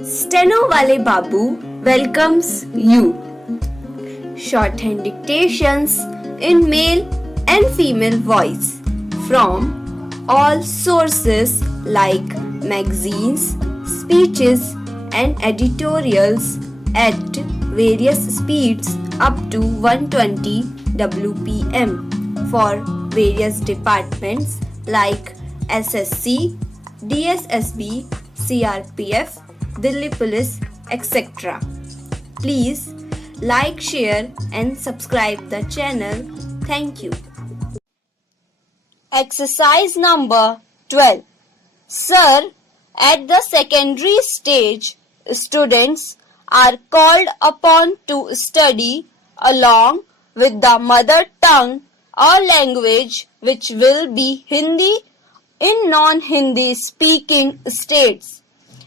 Stenowalebabu welcomes you. Shorthand dictations in male and female voice from all sources like magazines, speeches and editorials at various speeds up to 120 WPM for various departments like SSC, DSSSB, CRPF, Delhi Police, etc. Please like, share and subscribe the channel. Thank you. Exercise number 12. Sir, at the secondary stage, students are called upon to study along with the mother tongue or language which will be Hindi in non-Hindi speaking states,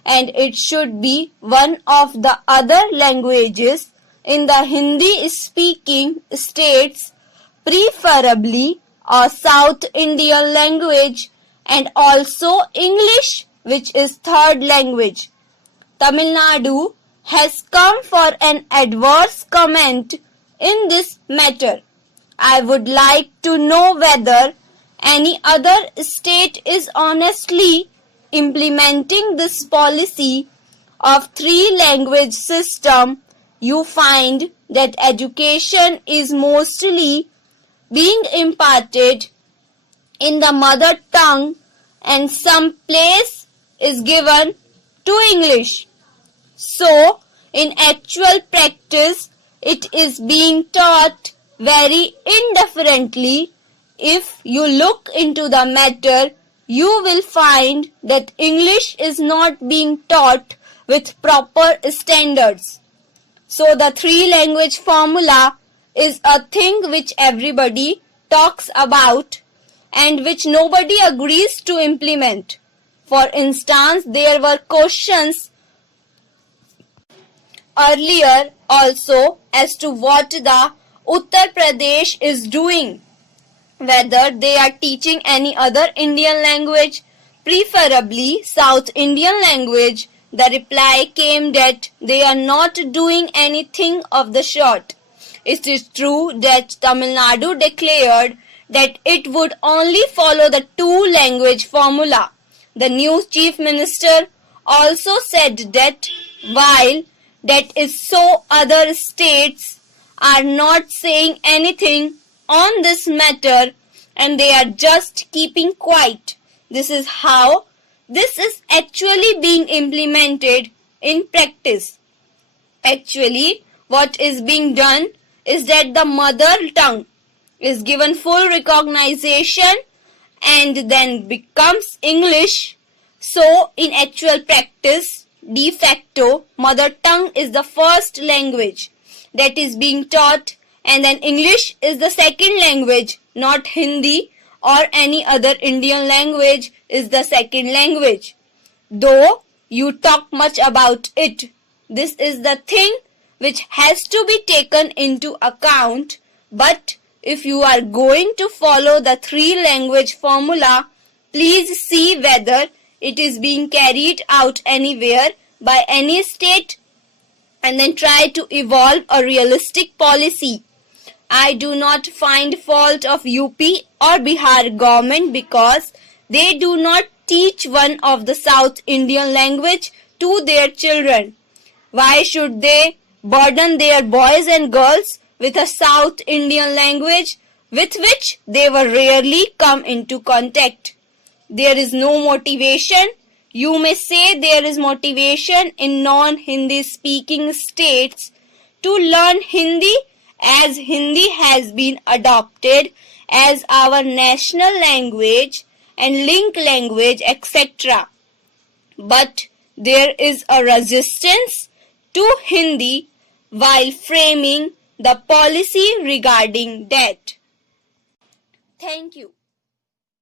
and it should be one of the other languages in the Hindi speaking states, preferably a South Indian language, and also English, which is third language. Tamil Nadu has come for an adverse comment in this matter. I would like to know whether any other state is honestly implementing this policy of three-language system. You find that education is mostly being imparted in the mother tongue and some place is given to English. So, in actual practice, it is being taught very indifferently. If you look into the matter, you will find that English is not being taught with proper standards. So the three-language formula is a thing which everybody talks about and which nobody agrees to implement. For instance, there were questions earlier also as to what the Uttar Pradesh is doing, whether they are teaching any other Indian language, preferably South Indian language. The reply came that they are not doing anything of the sort. It is true that Tamil Nadu declared that it would only follow the two-language formula. The new chief minister also said that while that is so, other states are not saying anything on this matter and they are just keeping quiet. This is how this is actually being implemented in practice. Actually, what is being done is that the mother tongue is given full recognition and then becomes English. So, in actual practice, de facto, mother tongue is the first language that is being taught, and then English is the second language, not Hindi or any other Indian language is the second language. Though you talk much about it, this is the thing which has to be taken into account. But if you are going to follow the three-language formula, please see whether it is being carried out anywhere by any state and then try to evolve a realistic policy. I do not find fault of UP or Bihar government because they do not teach one of the South Indian language to their children. Why should they burden their boys and girls with a South Indian language with which they will rarely come into contact? There is no motivation. You may say there is motivation in non-Hindi speaking states to learn Hindi, as Hindi has been adopted as our national language and link language, etc. But there is a resistance to Hindi while framing the policy regarding that. Thank you.